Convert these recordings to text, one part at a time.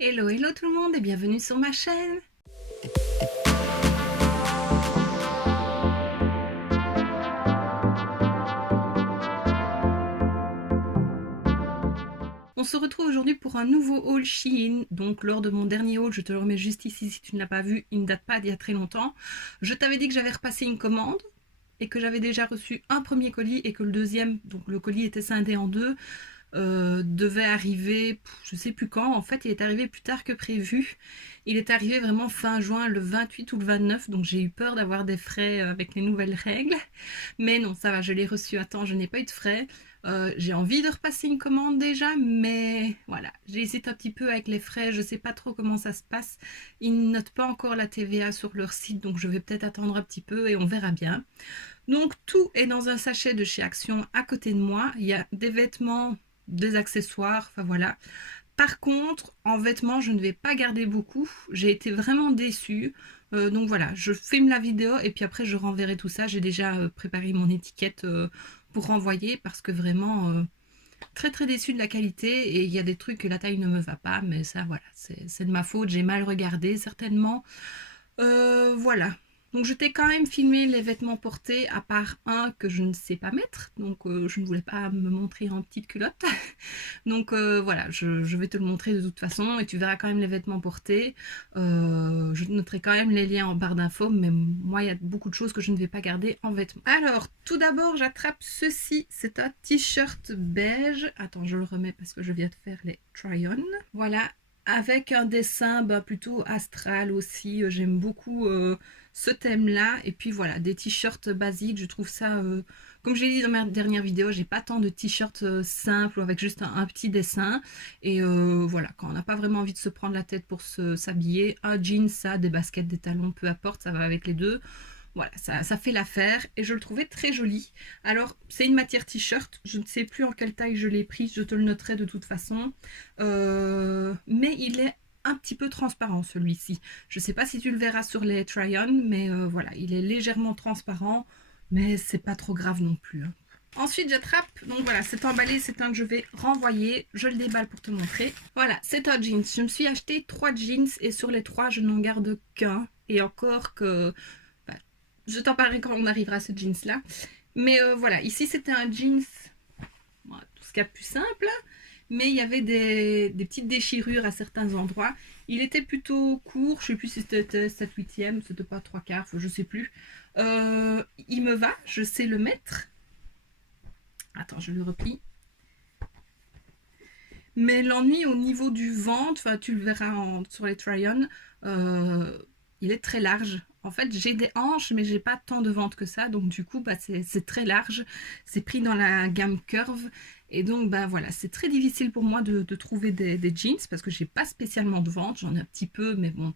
Hello, hello tout le monde et bienvenue sur ma chaîne. On se retrouve aujourd'hui pour un nouveau haul Shein. Donc lors de mon dernier haul, je te le remets juste ici si tu ne l'as pas vu, il ne date pas d'il y a très longtemps. Je t'avais dit que j'avais repassé une commande et que j'avais déjà reçu un premier colis et que le deuxième, donc le colis était scindé en deux, devait arriver, je sais plus quand, en fait il est arrivé plus tard que prévu. Il est arrivé vraiment fin juin, le 28 ou le 29, donc j'ai eu peur d'avoir des frais avec les nouvelles règles. Mais non, ça va, je l'ai reçu à temps, je n'ai pas eu de frais. J'ai envie de repasser une commande déjà, mais voilà, j'hésite un petit peu avec les frais, je sais pas trop comment ça se passe. Ils ne notent pas encore la TVA sur leur site, donc je vais peut-être attendre un petit peu et on verra bien. Donc tout est dans un sachet de chez Action à côté de moi. Il y a des vêtements, des accessoires, enfin voilà. Par contre, en vêtements, je ne vais pas garder beaucoup. J'ai été vraiment déçue. Donc voilà, je filme la vidéo et puis après je renverrai tout ça. J'ai déjà préparé mon étiquette pour renvoyer parce que vraiment très très déçue de la qualité et il y a des trucs que la taille ne me va pas. Mais ça voilà, c'est de ma faute. J'ai mal regardé certainement. Voilà. Donc je t'ai quand même filmé les vêtements portés, à part un que je ne sais pas mettre. Donc je ne voulais pas me montrer en petite culotte. Donc voilà, je vais te le montrer de toute façon et tu verras quand même les vêtements portés. Je noterai quand même les liens en barre d'infos, mais moi il y a beaucoup de choses que je ne vais pas garder en vêtements. Alors tout d'abord j'attrape ceci, c'est un t-shirt beige. Attends, je le remets parce que je viens de faire les try-on. Voilà, avec un dessin plutôt astral aussi. J'aime beaucoup ce thème-là. Et puis voilà, des t-shirts basiques, je trouve ça... comme j'ai dit dans ma dernière vidéo, j'ai pas tant de t-shirts simples avec juste un petit dessin. Et voilà, quand on n'a pas vraiment envie de se prendre la tête pour s'habiller, un jean, ça, des baskets, des talons, peu importe, ça va avec les deux. Voilà, ça fait l'affaire et je le trouvais très joli. Alors, c'est une matière t-shirt, je ne sais plus en quelle taille je l'ai pris, je te le noterai de toute façon. Mais il est un petit peu transparent celui-ci. Je ne sais pas si tu le verras sur les try-on, mais voilà, il est légèrement transparent, mais c'est pas trop grave non plus. Hein. Ensuite, j'attrape, donc voilà, c'est emballé, c'est un que je vais renvoyer. Je le déballe pour te montrer. Voilà, c'est un jeans. Je me suis acheté 3 jeans et sur les 3, je n'en garde qu'un. Et encore que je t'en parlerai quand on arrivera à ce jeans là. Mais voilà, ici c'était un jeans, tout ce qu'il y a de plus simple, mais il y avait des petites déchirures à certains endroits. Il était plutôt court, je sais plus si c'était 7/8e, c'était pas 3/4, je sais plus. Il me va, je sais le mettre. Attends, je le replie. Mais l'ennui au niveau du ventre, tu le verras sur les try-on, il est très large. En fait, j'ai des hanches, mais j'ai pas tant de ventre que ça. Donc, du coup, c'est très large. C'est pris dans la gamme curve. Et donc, voilà, c'est très difficile pour moi de trouver des jeans parce que j'ai pas spécialement de ventre. J'en ai un petit peu, mais bon,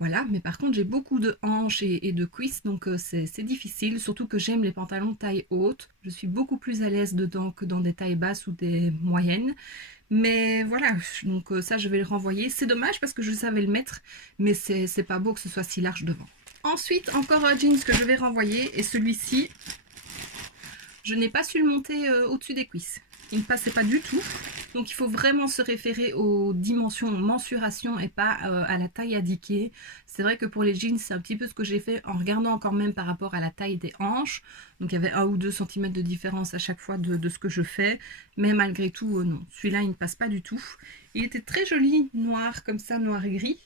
voilà. Mais par contre, j'ai beaucoup de hanches et de cuisses. Donc, c'est difficile. Surtout que j'aime les pantalons taille haute. Je suis beaucoup plus à l'aise dedans que dans des tailles basses ou des moyennes. Mais voilà, donc ça je vais le renvoyer. C'est dommage parce que je savais le mettre, mais c'est pas beau que ce soit si large devant. Ensuite, encore un jeans que je vais renvoyer, et celui-ci, je n'ai pas su le monter au-dessus des cuisses. Il ne passait pas du tout. Donc il faut vraiment se référer aux dimensions, aux mensurations et pas à la taille indiquée. C'est vrai que pour les jeans, c'est un petit peu ce que j'ai fait en regardant encore même par rapport à la taille des hanches. Donc il y avait 1 ou 2 cm de différence à chaque fois de ce que je fais. Mais malgré tout, non. Celui-là, il ne passe pas du tout. Il était très joli, noir comme ça, noir et gris.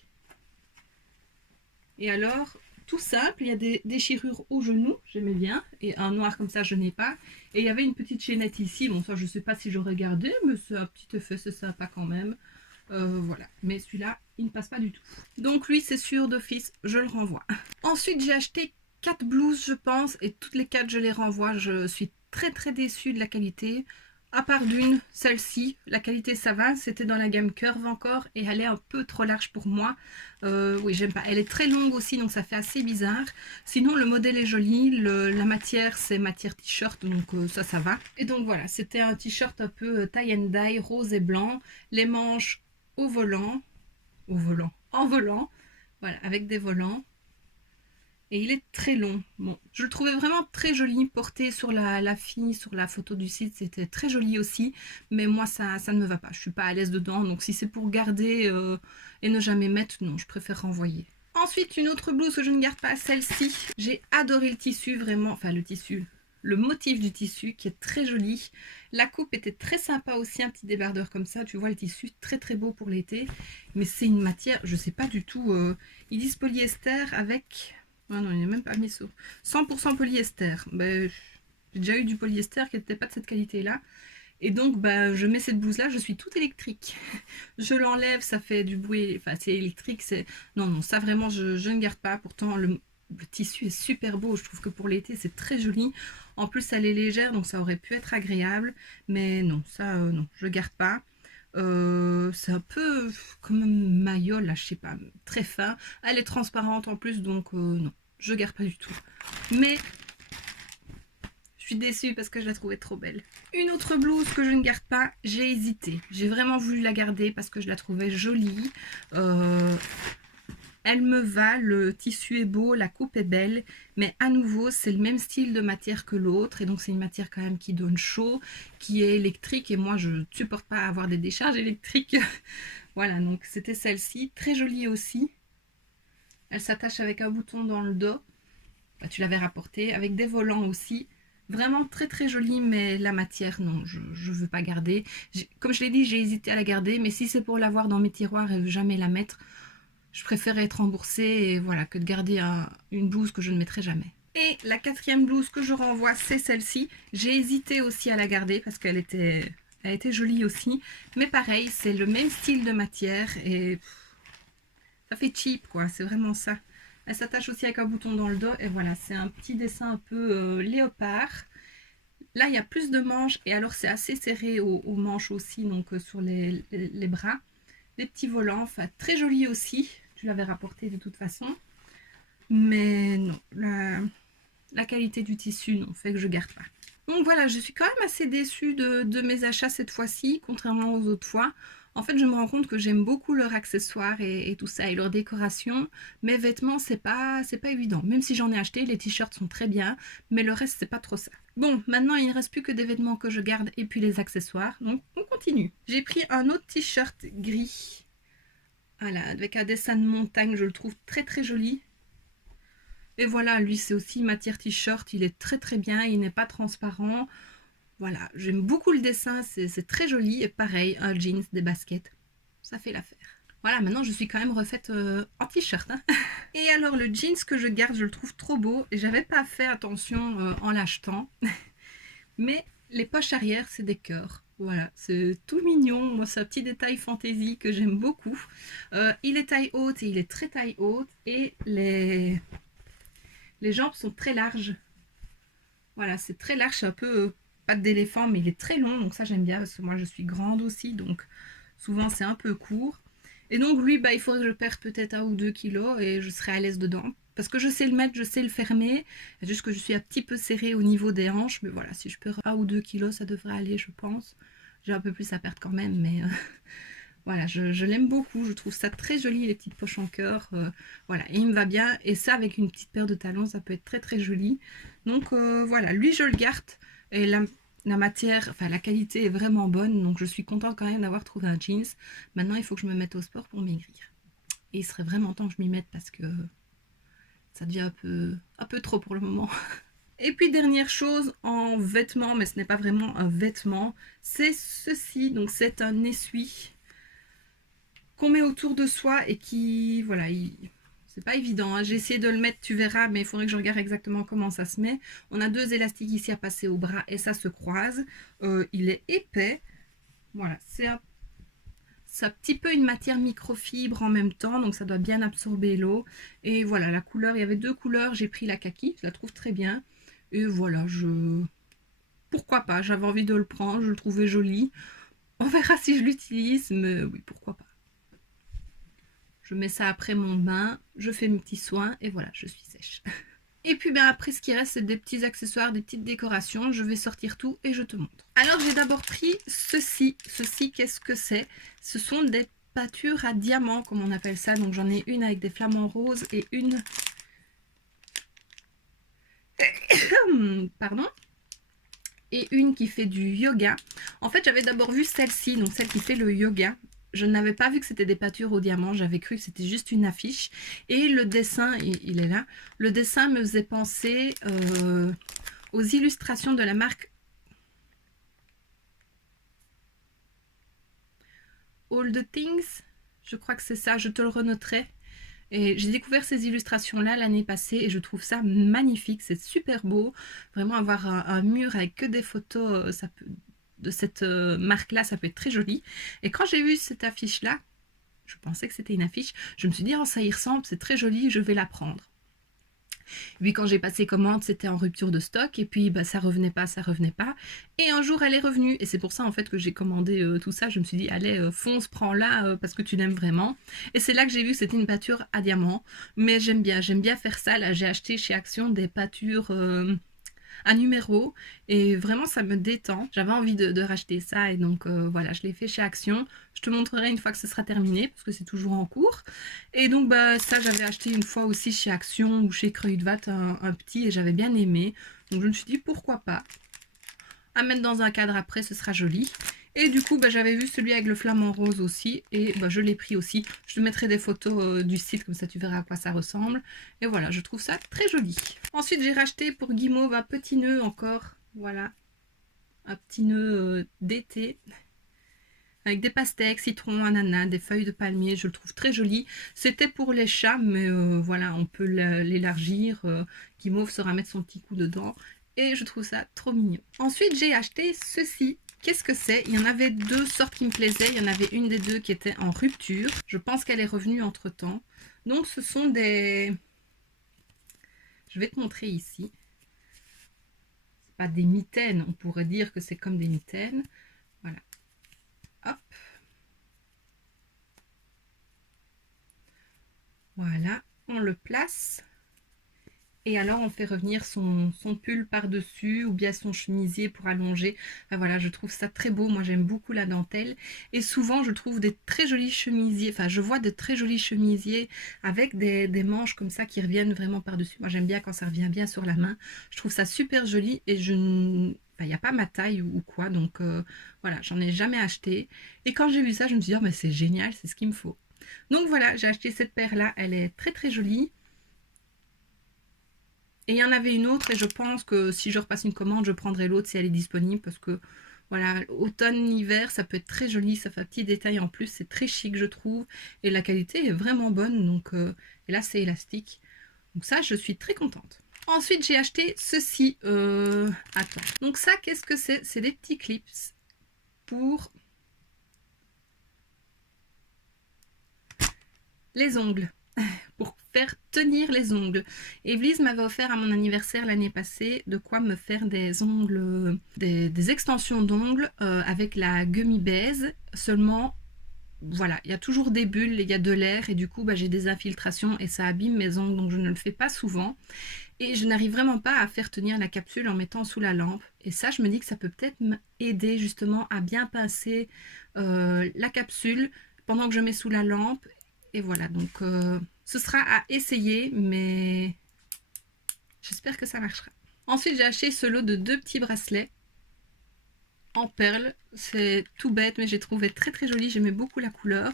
Et alors, tout simple, il y a des déchirures au genou, j'aimais bien, et un noir comme ça, je n'ai pas. Et il y avait une petite chaînette ici, bon ça je ne sais pas si j'aurais gardé, mais c'est un petit effet, c'est sympa quand même. Voilà, mais celui-là, il ne passe pas du tout. Donc lui, c'est sûr d'office, je le renvoie. Ensuite, j'ai acheté 4 blouses, je pense, et toutes les 4, je les renvoie. Je suis très très déçue de la qualité. À part d'une, celle-ci, la qualité ça va, c'était dans la gamme curve encore et elle est un peu trop large pour moi. Oui, j'aime pas. Elle est très longue aussi, donc ça fait assez bizarre. Sinon, le modèle est joli, la matière c'est matière t-shirt, donc ça va. Et donc voilà, c'était un t-shirt un peu tie and dye, rose et blanc, les manches en volant, voilà, avec des volants. et il est très long. Bon, je le trouvais vraiment très joli, porté sur la fille, sur la photo du site, c'était très joli aussi, mais moi ça ne me va pas, je suis pas à l'aise dedans, donc si c'est pour garder et ne jamais mettre, non, je préfère renvoyer. Ensuite, une autre blouse que je ne garde pas, celle-ci. J'ai adoré le tissu, vraiment, enfin le tissu, le motif du tissu qui est très joli. La coupe était très sympa aussi, un petit débardeur comme ça, tu vois le tissu très très beau pour l'été, mais c'est une matière, je sais pas du tout, ils disent polyester avec... Ah non, il n'est même pas mis sur 100% polyester. Ben, j'ai déjà eu du polyester qui n'était pas de cette qualité-là. Et donc, bah, je mets cette blouse-là, je suis toute électrique. Je l'enlève, ça fait du bruit, enfin, c'est électrique. Non, non, ça vraiment, je ne garde pas. Pourtant, le tissu est super beau. Je trouve que pour l'été, c'est très joli. En plus, elle est légère, donc ça aurait pu être agréable. Mais non, ça, non, je ne garde pas. C'est un peu comme un maillot, là, je sais pas, très fin. Elle est transparente en plus, donc non, je garde pas du tout. Mais je suis déçue parce que je la trouvais trop belle. Une autre blouse que je ne garde pas, j'ai hésité. J'ai vraiment voulu la garder parce que je la trouvais jolie. Elle me va, le tissu est beau, la coupe est belle, mais à nouveau, c'est le même style de matière que l'autre, et donc c'est une matière quand même qui donne chaud, qui est électrique, et moi je ne supporte pas avoir des décharges électriques. Voilà, donc c'était celle-ci, très jolie aussi. Elle s'attache avec un bouton dans le dos, bah, tu l'avais rapporté, avec des volants aussi. Vraiment très très jolie, mais la matière, non, je ne veux pas garder. Comme je l'ai dit, j'ai hésité à la garder, mais si c'est pour l'avoir dans mes tiroirs et jamais la mettre, je préfère être remboursée et voilà, que de garder une blouse que je ne mettrai jamais. Et la quatrième blouse que je renvoie, c'est celle-ci. J'ai hésité aussi à la garder parce qu'elle était jolie aussi. Mais pareil, c'est le même style de matière et ça fait cheap quoi, c'est vraiment ça. Elle s'attache aussi avec un bouton dans le dos et voilà, c'est un petit dessin un peu léopard. Là, il y a plus de manches et alors c'est assez serré aux manches aussi, donc sur les bras. Des petits volants, enfin très joli aussi. Tu l'avais rapporté de toute façon. Mais non, la qualité du tissu, non, fait que je garde pas. Donc voilà, je suis quand même assez déçue de mes achats cette fois-ci, contrairement aux autres fois. En fait, je me rends compte que j'aime beaucoup leurs accessoires et tout ça, et leur décoration. Mes vêtements, c'est pas évident. Même si j'en ai acheté, les t-shirts sont très bien, mais le reste, c'est pas trop ça. Bon, maintenant, il ne reste plus que des vêtements que je garde et puis les accessoires. Donc, on continue. J'ai pris un autre t-shirt gris. Voilà, avec un dessin de montagne, je le trouve très très joli. Et voilà, lui c'est aussi matière t-shirt, il est très très bien, il n'est pas transparent. Voilà, j'aime beaucoup le dessin, c'est très joli. Et pareil, un jeans, des baskets, ça fait l'affaire. Voilà, maintenant je suis quand même refaite en t-shirt. Hein. Et alors le jeans que je garde, je le trouve trop beau. Et j'avais pas fait attention en l'achetant. Mais les poches arrière, c'est des cœurs. Voilà, c'est tout mignon. Moi, c'est un petit détail fantaisie que j'aime beaucoup. Il est taille haute et il est très taille haute. Et les jambes sont très larges. Voilà, c'est très large. C'est un peu patte d'éléphant, mais il est très long. Donc ça, j'aime bien parce que moi, je suis grande aussi. Donc souvent, c'est un peu court. Et donc lui, bah, il faudrait que je perde peut-être 1 ou 2 kilos et je serai à l'aise dedans. Parce que je sais le mettre, je sais le fermer. C'est juste que je suis un petit peu serrée au niveau des hanches. Mais voilà, si je perds 1 ou 2 kilos, ça devrait aller, je pense. J'ai un peu plus à perdre quand même, mais voilà, je l'aime beaucoup. Je trouve ça très joli, les petites poches en cœur. Voilà, et il me va bien. Et ça, avec une petite paire de talons, ça peut être très très joli. Donc voilà, lui, je le garde. Et la matière, enfin la qualité est vraiment bonne. Donc je suis contente quand même d'avoir trouvé un jeans. Maintenant, il faut que je me mette au sport pour maigrir. Et il serait vraiment temps que je m'y mette parce que ça devient un peu trop pour le moment. Et puis dernière chose en vêtements, mais ce n'est pas vraiment un vêtement, c'est ceci. Donc c'est un essuie qu'on met autour de soi et qui, voilà, c'est pas évident. Hein. J'ai essayé de le mettre, tu verras, mais il faudrait que je regarde exactement comment ça se met. On a 2 élastiques ici à passer au bras et ça se croise. Il est épais. Voilà, c'est un petit peu une matière microfibre en même temps, donc ça doit bien absorber l'eau. Et voilà, la couleur, il y avait 2 couleurs, j'ai pris la kaki, je la trouve très bien. Et voilà, pourquoi pas, j'avais envie de le prendre, je le trouvais joli. On verra si je l'utilise, mais oui, pourquoi pas. Je mets ça après mon bain, je fais mes petits soins et voilà, je suis sèche. Et puis ben après, ce qui reste, c'est des petits accessoires, des petites décorations. Je vais sortir tout et je te montre. Alors j'ai d'abord pris ceci. Ceci, qu'est-ce que c'est? Ce sont des pâtures à diamants, comme on appelle ça. Donc j'en ai une avec des flamants roses et une pardon, et une qui fait du yoga. En fait, j'avais d'abord vu celle-ci, donc celle qui fait le yoga. Je n'avais pas vu que c'était des pâtures au diamant, j'avais cru que c'était juste une affiche. Et le dessin, il est là. Le dessin me faisait penser aux illustrations de la marque All the Things. Je crois que c'est ça, je te le renoterai. Et j'ai découvert ces illustrations-là l'année passée et je trouve ça magnifique, c'est super beau. Vraiment avoir un mur avec que des photos, ça peut, de cette marque-là, ça peut être très joli. Et quand j'ai vu cette affiche-là, je pensais que c'était une affiche, je me suis dit, oh ça y ressemble, c'est très joli, je vais la prendre. Et puis quand j'ai passé commande, c'était en rupture de stock et puis bah, ça revenait pas. Et un jour, elle est revenue et c'est pour ça en fait que j'ai commandé tout ça. Je me suis dit, allez, fonce, prends-la parce que tu l'aimes vraiment. Et c'est là que j'ai vu que c'était une pâture à diamant. Mais j'aime bien faire ça. Là, j'ai acheté chez Action des pâtures un numéro et vraiment ça me détend. J'avais envie de racheter ça et donc voilà, je l'ai fait chez Action. Je te montrerai une fois que ce sera terminé parce que c'est toujours en cours. Et donc bah ça j'avais acheté une fois aussi chez Action ou chez Kruidvat un petit et j'avais bien aimé. Donc je me suis dit pourquoi pas. À mettre dans un cadre après, ce sera joli. Et du coup, bah, j'avais vu celui avec le flamant rose aussi. Et bah, je l'ai pris aussi. Je te mettrai des photos du site, comme ça tu verras à quoi ça ressemble. Et voilà, je trouve ça très joli. Ensuite, j'ai racheté pour Guimauve un petit nœud encore. Voilà, un petit nœud d'été. Avec des pastèques, citron, ananas, des feuilles de palmier. Je le trouve très joli. C'était pour les chats, mais voilà, on peut l'élargir. Guimauve saura mettre son petit coup dedans. Et je trouve ça trop mignon. Ensuite, j'ai acheté ceci. Qu'est-ce que c'est? Il y en avait deux sortes qui me plaisaient. Il y en avait une des deux qui était en rupture. Je pense qu'elle est revenue entre temps. Donc ce sont des... Je vais te montrer ici. C'est pas des mitaines. On pourrait dire que c'est comme des mitaines. Voilà. Hop. Voilà. On le place. Et alors on fait revenir son pull par-dessus ou bien son chemisier pour allonger. Enfin, voilà, je trouve ça très beau. Moi j'aime beaucoup la dentelle. Et souvent je trouve des très jolis chemisiers. Enfin je vois de très jolis chemisiers avec des manches comme ça qui reviennent vraiment par-dessus. Moi j'aime bien quand ça revient bien sur la main. Je trouve ça super joli et je... il n'y a pas ma taille ou quoi. Donc voilà, j'en ai jamais acheté. Et quand j'ai vu ça, je me suis dit, oh, mais c'est génial, c'est ce qu'il me faut. Donc voilà, j'ai acheté cette paire-là. Elle est très très jolie. Et il y en avait une autre et je pense que si je repasse une commande, je prendrai l'autre si elle est disponible parce que voilà, automne-hiver, ça peut être très joli, ça fait un petit détail en plus, c'est très chic je trouve et la qualité est vraiment bonne donc et là c'est élastique. Donc ça, je suis très contente. Ensuite, j'ai acheté ceci. Attends. Donc ça, qu'est-ce que c'est? C'est des petits clips pour les ongles. Pour faire tenir les ongles. Evelyse m'avait offert à mon anniversaire l'année passée de quoi me faire des ongles, des extensions d'ongles avec la gummy base. Seulement, voilà, il y a toujours des bulles, il y a de l'air et du coup bah, j'ai des infiltrations et ça abîme mes ongles donc je ne le fais pas souvent. Et je n'arrive vraiment pas à faire tenir la capsule en mettant sous la lampe. Et ça, je me dis que ça peut peut-être m'aider justement à bien pincer la capsule pendant que je mets sous la lampe. Et voilà, donc ce sera à essayer, mais j'espère que ça marchera. Ensuite, j'ai acheté ce lot de 2 petits bracelets en perles. C'est tout bête, mais j'ai trouvé très très joli. J'aimais beaucoup la couleur.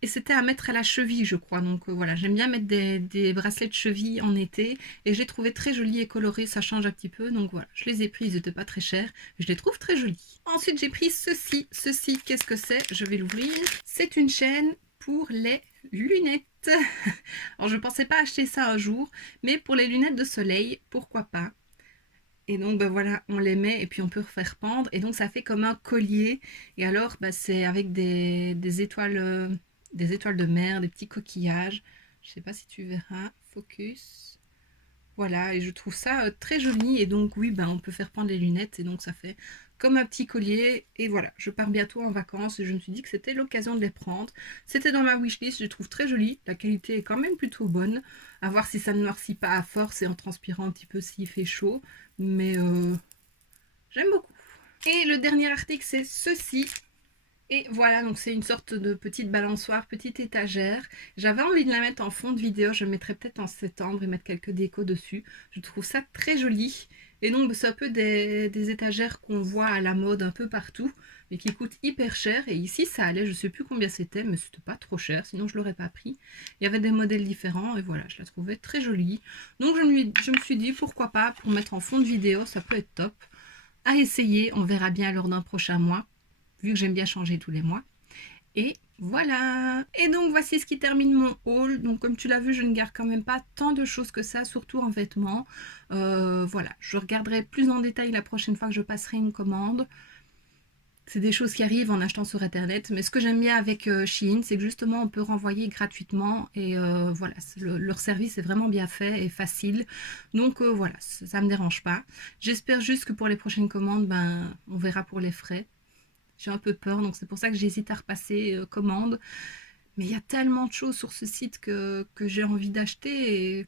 Et c'était à mettre à la cheville, je crois. Donc voilà, j'aime bien mettre des bracelets de cheville en été. Et j'ai trouvé très joli et coloré, ça change un petit peu. Donc voilà, je les ai pris, ils n'étaient pas très chers. Je les trouve très jolis. Ensuite, j'ai pris ceci. Ceci, qu'est-ce que c'est? Je vais l'ouvrir. C'est une chaîne pour les lunettes. Alors je ne pensais pas acheter ça un jour, mais pour les lunettes de soleil, pourquoi pas. Et donc ben voilà, on les met et puis on peut refaire pendre et donc ça fait comme un collier. Et alors ben, c'est avec des étoiles de mer, des petits coquillages. Je sais pas si tu verras, focus. Voilà, et je trouve ça très joli. Et donc oui, ben, on peut faire pendre les lunettes et donc ça fait comme un petit collier. Et voilà, je pars bientôt en vacances et je me suis dit que c'était l'occasion de les prendre. C'était dans ma wishlist, je les trouve très joli. La qualité est quand même plutôt bonne. À voir si ça ne noircit pas à force et en transpirant un petit peu s'il fait chaud. Mais j'aime beaucoup. Et le dernier article, c'est ceci. Et voilà, donc c'est une sorte de petite balançoire, petite étagère. J'avais envie de la mettre en fond de vidéo, je le mettrai peut-être en septembre et mettre quelques décos dessus. Je trouve ça très joli. Et donc c'est un peu des étagères qu'on voit à la mode un peu partout, mais qui coûtent hyper cher. Et ici ça allait, je sais plus combien c'était, mais c'était pas trop cher, sinon je l'aurais pas pris. Il y avait des modèles différents et voilà, je la trouvais très jolie. Donc je me suis dit pourquoi pas pour mettre en fond de vidéo, ça peut être top. À essayer, on verra bien lors d'un prochain mois vu que j'aime bien changer tous les mois. Et voilà. Et donc voici ce qui termine mon haul. Donc comme tu l'as vu, je ne garde quand même pas tant de choses que ça, surtout en vêtements. Voilà, je regarderai plus en détail la prochaine fois que je passerai une commande. C'est des choses qui arrivent en achetant sur internet, mais ce que j'aime bien avec Shein, c'est que justement on peut renvoyer gratuitement et voilà, leur service est vraiment bien fait et facile. Donc voilà, ça me dérange pas. J'espère juste que pour les prochaines commandes, ben on verra pour les frais. J'ai un peu peur, donc c'est pour ça que j'hésite à repasser commande. Mais il y a tellement de choses sur ce site que j'ai envie d'acheter et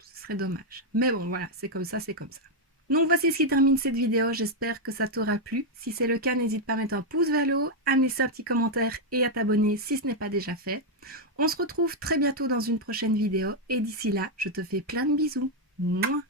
ce serait dommage. Mais bon, voilà, c'est comme ça, c'est comme ça. Donc voici ce qui termine cette vidéo, j'espère que ça t'aura plu. Si c'est le cas, n'hésite pas à mettre un pouce vers le haut, à me laisser un petit commentaire et à t'abonner si ce n'est pas déjà fait. On se retrouve très bientôt dans une prochaine vidéo et d'ici là, je te fais plein de bisous. Mouah.